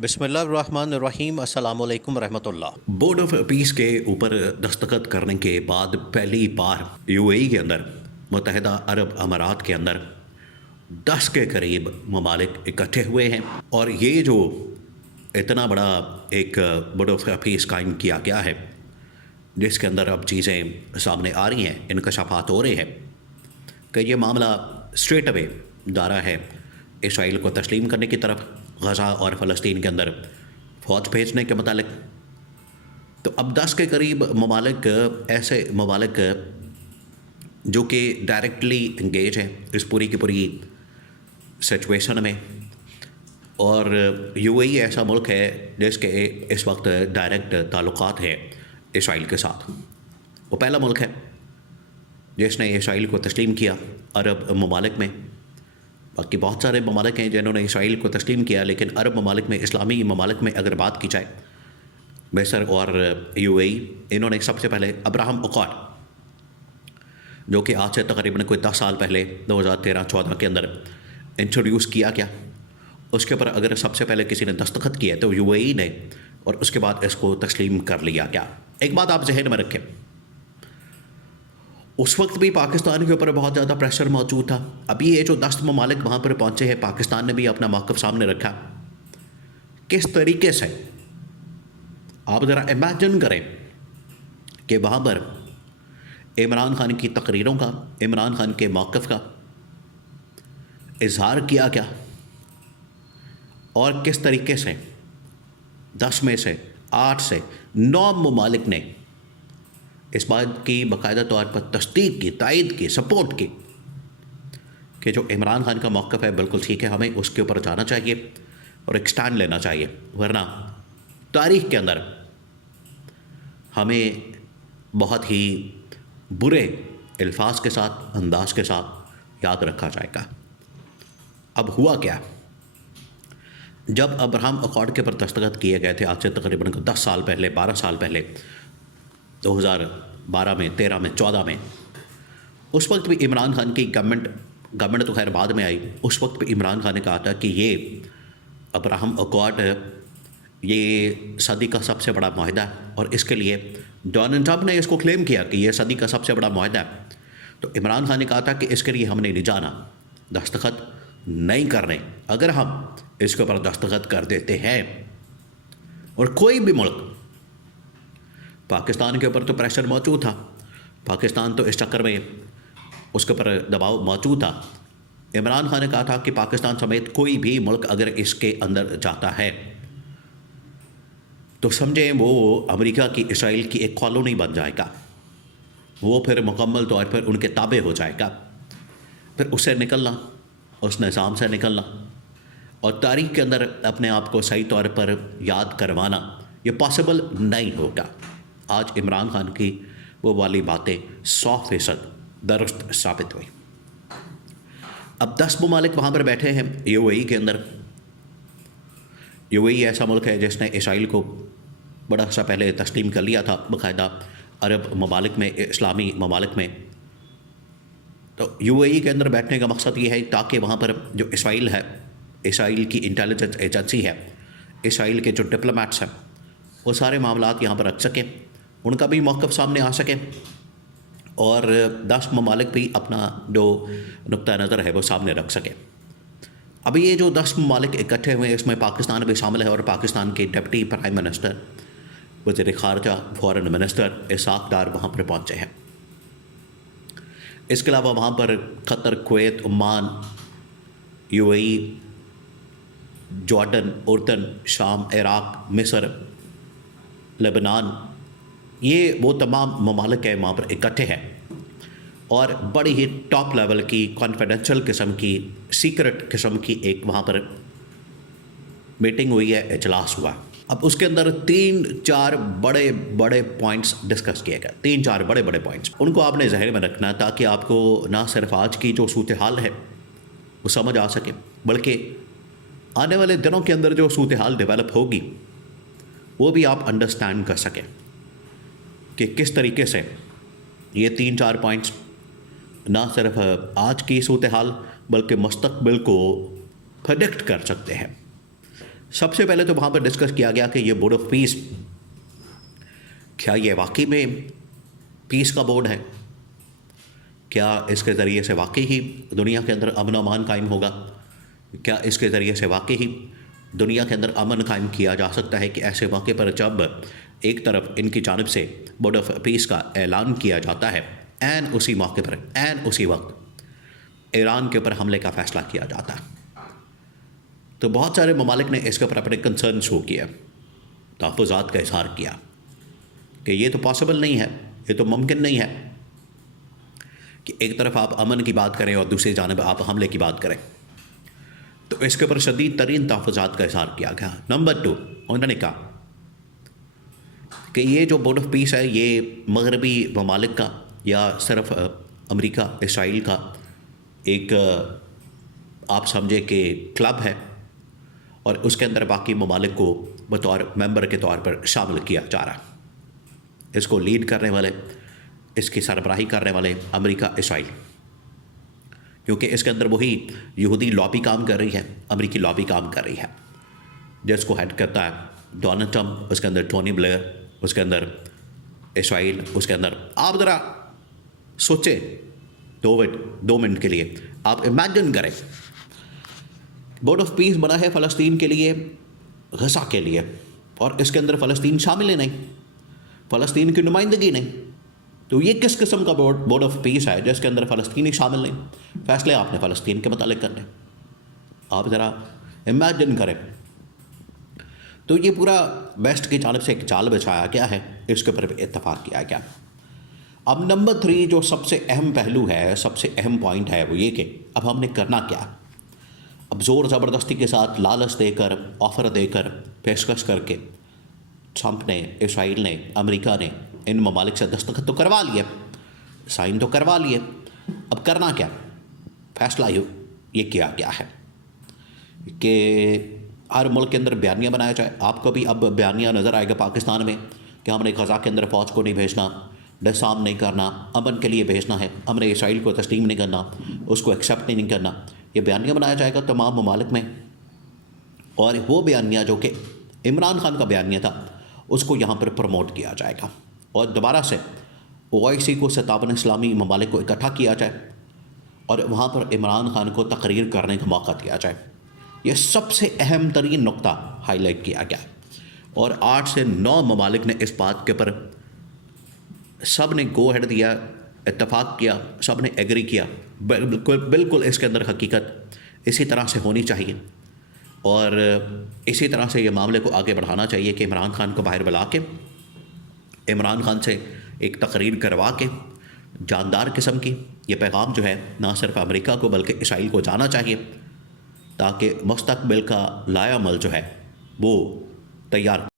बिस्मिल्लाहिर्रहमानिर्रहीम अस्सलामुअलैकुम रहमतुल्लाह। बोर्ड ऑफ पीस के ऊपर दस्तखत करने के बाद पहली बार यूएई के अंदर, मुत्तहिदा अरब अमारात के अंदर 10 के करीब ममालिक इकट्ठे हुए हैं और ये जो इतना बड़ा एक बोर्ड ऑफ पीस कायम किया गया है, जिसके अंदर अब चीज़ें सामने आ रही हैं, इंकशाफात हो रहे हैं कि ये मामला स्ट्रेट अवे जा रहा है इसराइल को तस्लीम करने की तरफ, गज़ा और फ़लस्तीन के अंदर फ़ौज भेजने के मुतालिक। तो अब 10 के करीब ममालिक, ऐसे ममालिक जो कि डायरेक्टली इंगेज हैं इस पूरी की पूरी सिचुएशन में, और यूएई ऐसा मुल्क है जिसके इस वक्त डायरेक्ट ताल्लुकात हैं इसराइल के साथ। वो पहला मुल्क है जिसने इसराइल को तस्लीम किया अरब ममालिक में। बाकी बहुत सारे ममालिक हैं जिन्होंने इसराइल को तस्लीम किया, लेकिन अरब ममालिक में, इस्लामी ममालिक में अगर बात की जाए, मिस्र और यूएई, इन्होंने सबसे पहले अब्राहम अकॉर्ड, जो कि आज से तकरीबन कोई 10 साल पहले 2013-14 के अंदर इंट्रोड्यूस किया गया, उसके ऊपर अगर सबसे पहले किसी ने दस्तखत किया तो यूएई ने, और उसके बाद इसको तस्लीम कर लिया गया। एक बात आप जहन में रखें, उस वक्त भी पाकिस्तान के ऊपर बहुत ज़्यादा प्रेशर मौजूद था। अभी ये जो 10 ममालिक वहाँ पर पहुँचे हैं, पाकिस्तान ने भी अपना मौक़िफ़ सामने रखा। किस तरीके से, आप ज़रा इमेजिन करें कि वहाँ पर इमरान खान की तकरीरों का, इमरान खान के मौक़िफ़ का इजहार किया गया, और किस तरीके से 10 में से 8 से 9 ममालिक ने इस बात की बाकायदा तौर पर तस्दीक की, तायद की, सपोर्ट की कि जो इमरान खान का मौक़िफ़ है बिल्कुल ठीक है, हमें उसके ऊपर जाना चाहिए और एक स्टैंड लेना चाहिए, वरना तारीख़ के अंदर हमें बहुत ही बुरे अल्फाज के साथ, अंदाज के साथ याद रखा जाएगा। अब हुआ क्या, जब अब्राहम अकॉर्ड के ऊपर दस्तखत किए गए थे आज से तकरीबन 10 साल पहले, 12 साल पहले, 2012 में, 13 में, 14 में, उस वक्त भी इमरान खान की गवर्नमेंट तो खैर बाद में आई, उस वक्त भी इमरान खान ने कहा था कि ये अब्राहम अकॉर्ड ये सदी का सबसे बड़ा माहिदा है, और इसके लिए डोनाल्ड ट्रंप ने इसको क्लेम किया कि ये सदी का सबसे बड़ा माहिदा है। तो इमरान खान ने कहा था कि इसके लिए हमने नहीं जाना, दस्तखत नहीं करने। अगर हम इसके ऊपर दस्तखत कर देते हैं, और कोई भी मुल्क, पाकिस्तान के ऊपर तो प्रेशर मौजूद था, पाकिस्तान तो इस चक्कर में उसके ऊपर दबाव मौजूद था। इमरान खान ने कहा था कि पाकिस्तान समेत कोई भी मुल्क अगर इसके अंदर जाता है तो समझें वो अमेरिका की, इसराइल की एक कॉलोनी बन जाएगा, वो फिर मुकम्मल तौर पर उनके ताबे हो जाएगा। फिर उससे निकलना, उस निज़ाम से निकलना और तारीख़ के अंदर अपने आप को सही तौर पर याद करवाना, ये पॉसिबल नहीं होगा। आज इमरान खान की वो वाली बातें 100% दुरुस्त साबित हुई। अब 10 ममालिक वहाँ पर बैठे हैं यूएई के अंदर। यूएई ऐसा मुल्क है जिसने इसराइल को बड़ा सा पहले तस्लीम कर लिया था, बाकायदा अरब ममालिक में, इस्लामी ममालिक में। तो यूएई के अंदर बैठने का मकसद ये है ताकि वहाँ पर जो इसराइल है, इसराइल की इंटेलिजेंस एजेंसी है, इसराइल के जो डिप्लोमेट्स हैं, वो सारे मामलात यहाँ पर रख सकें, उनका भी मौक़िफ़ सामने आ सके, और 10 ममालिक भी अपना जो नुक्ता नज़र है वो सामने रख सके। अभी ये जो 10 ममालिक इकट्ठे हुए हैं, इसमें पाकिस्तान भी शामिल है, और पाकिस्तान के डिप्टी प्राइम मिनिस्टर, वज़ीर ख़ारजा, फ़ॉरेन मिनिस्टर इसाक डार वहाँ पर पहुँचे हैं। इसके अलावा वहाँ पर Qatar, Kuwait, Oman, UAE, Jordan, उर्दन, शाम, इराक़, मिस्र, लेबनान, ये वो तमाम ममालिक हैं वहाँ पर इकट्ठे हैं, और बड़ी ही टॉप लेवल की, कॉन्फिडेंशियल किस्म की, सीक्रेट किस्म की एक वहाँ पर मीटिंग हुई है, इजलास हुआ। अब उसके अंदर 3-4 बड़े बड़े पॉइंट्स डिस्कस किए गए, 3-4 बड़े बड़े पॉइंट्स, उनको आपने जहन में रखना ताकि आपको ना सिर्फ आज की जो सूरत हाल है वो समझ आ सके, बल्कि आने वाले दिनों के अंदर जो सूरत हाल डेवलप होगी वो भी आप अंडरस्टैंड कर सकें कि किस तरीके से ये 3-4 पॉइंट्स ना सिर्फ आज की सूरत हाल बल्कि मुस्तक़बिल को प्रेडिक्ट कर सकते हैं। सबसे पहले तो वहाँ पर डिस्कस किया गया कि ये बोर्ड ऑफ पीस, क्या ये वाकई में पीस का बोर्ड है? क्या इसके ज़रिए से वाकई ही दुनिया के अंदर अमन अमान कायम होगा? क्या इसके ज़रिए से वाकई ही दुनिया के अंदर अमन कायम किया जा सकता है कि ऐसे मौके पर जब एक तरफ इनकी जानिब से बोर्ड ऑफ पीस का ऐलान किया जाता है, एन उसी मौके पर, एन उसी वक्त ईरान के ऊपर हमले का फ़ैसला किया जाता है। तो बहुत सारे ममालिक ने इसके ऊपर अपने कंसर्न शो किया, तहफ़्फ़ुज़ात का इज़हार किया कि ये तो पॉसिबल नहीं है, ये तो मुमकिन नहीं है कि एक तरफ आप अमन की बात करें और दूसरी जानिब आप हमले की बात करें। तो इसके ऊपर शदीद तरीन तहफ़्फ़ुज़ात का इज़हार किया गया। नंबर 2, उन्होंने कहा कि ये जो बोर्ड ऑफ पीस है ये मगरबी ममालिक का या सिर्फ अमेरिका इसराइल का एक आप समझे कि क्लब है, और उसके अंदर बाकी ममालिक को बतौर मेंबर के तौर पर शामिल किया जा रहा है। इसको लीड करने वाले, इसकी सरबराही करने वाले अमेरिका इसराइल, क्योंकि इसके अंदर वही यहूदी लॉबी काम कर रही है, अमेरिकी लॉबी काम कर रही है, जिसको हेड करता है डोनाल्ड ट्रंप, उसके अंदर टोनी ब्लेयर, उसके अंदर इसराइल, उसके अंदर आप ज़रा सोचे 2 मिनट के लिए, आप इमेजिन करें बोर्ड ऑफ पीस बना है फ़लस्तीन के लिए, गज़ा के लिए, और इसके अंदर फ़लस्तीन शामिल है नहीं, फ़लस्तीन की नुमाइंदगी नहीं। तो ये किस किस्म का बोर्ड ऑफ पीस है जिसके अंदर फ़लस्तीनी शामिल नहीं? फ़ैसले आपने फ़लस्तीन के मतलब करने, आप ज़रा इमेजिन करें। तो ये पूरा वेस्ट की जानिब से एक जाल बिछाया गया है, इसके ऊपर भी इत्तफ़ाक़ किया गया। अब नंबर 3 जो सबसे अहम पहलू है, सबसे अहम पॉइंट है, वो ये कि अब हमने करना क्या? अब ज़ोर ज़बरदस्ती के साथ लालच देकर, ऑफ़र देकर, पेशकश करके ट्रंप ने, इसराइल ने, अमेरिका ने इन ममालिक से दस्तखत तो करवा लिए, साइन तो करवा लिए, अब करना क्या? फ़ैसला ये किया गया है कि हर मुल्क के अंदर बयानिया बनाया जाए। आपको भी अब बयानिया नज़र आएगा पाकिस्तान में कि हमने गज़ा के अंदर फ़ौज को नहीं भेजना, डिसार्म नहीं करना, अमन के लिए भेजना है, हमने इसराइल को तस्लीम नहीं करना, उसको एक्सेप्ट नहीं करना। ये बयानिया बनाया जाएगा तमाम ममालिक में, और वो बयानिया जो कि इमरान खान का बयानिया था उसको यहाँ पर प्रमोट किया जाएगा, और दोबारा से OIC को 57 इस्लामी ममालिक को इकट्ठा किया जाए और वहाँ पर इमरान खान को तकरीर करने का मौका दिया जाए। ये सबसे अहम तरीन नुक्ता हाईलाइट किया गया, और 8 से 9 ममालिक ने इस बात के ऊपर सब ने गो हेड दिया, इत्तफाक़ किया, सब ने एग्री किया। बिल्कुल इसके अंदर हकीकत इसी तरह से होनी चाहिए, और इसी तरह से ये मामले को आगे बढ़ाना चाहिए कि इमरान खान को बाहर बुला के, इमरान खान से एक तकरीर करवा के, जानदार किस्म की ये पैगाम जो है ना सिर्फ अमेरिका को बल्कि इसराइल को जाना चाहिए, ताकि मुस्तकबिल का लायामल जो है वो तैयार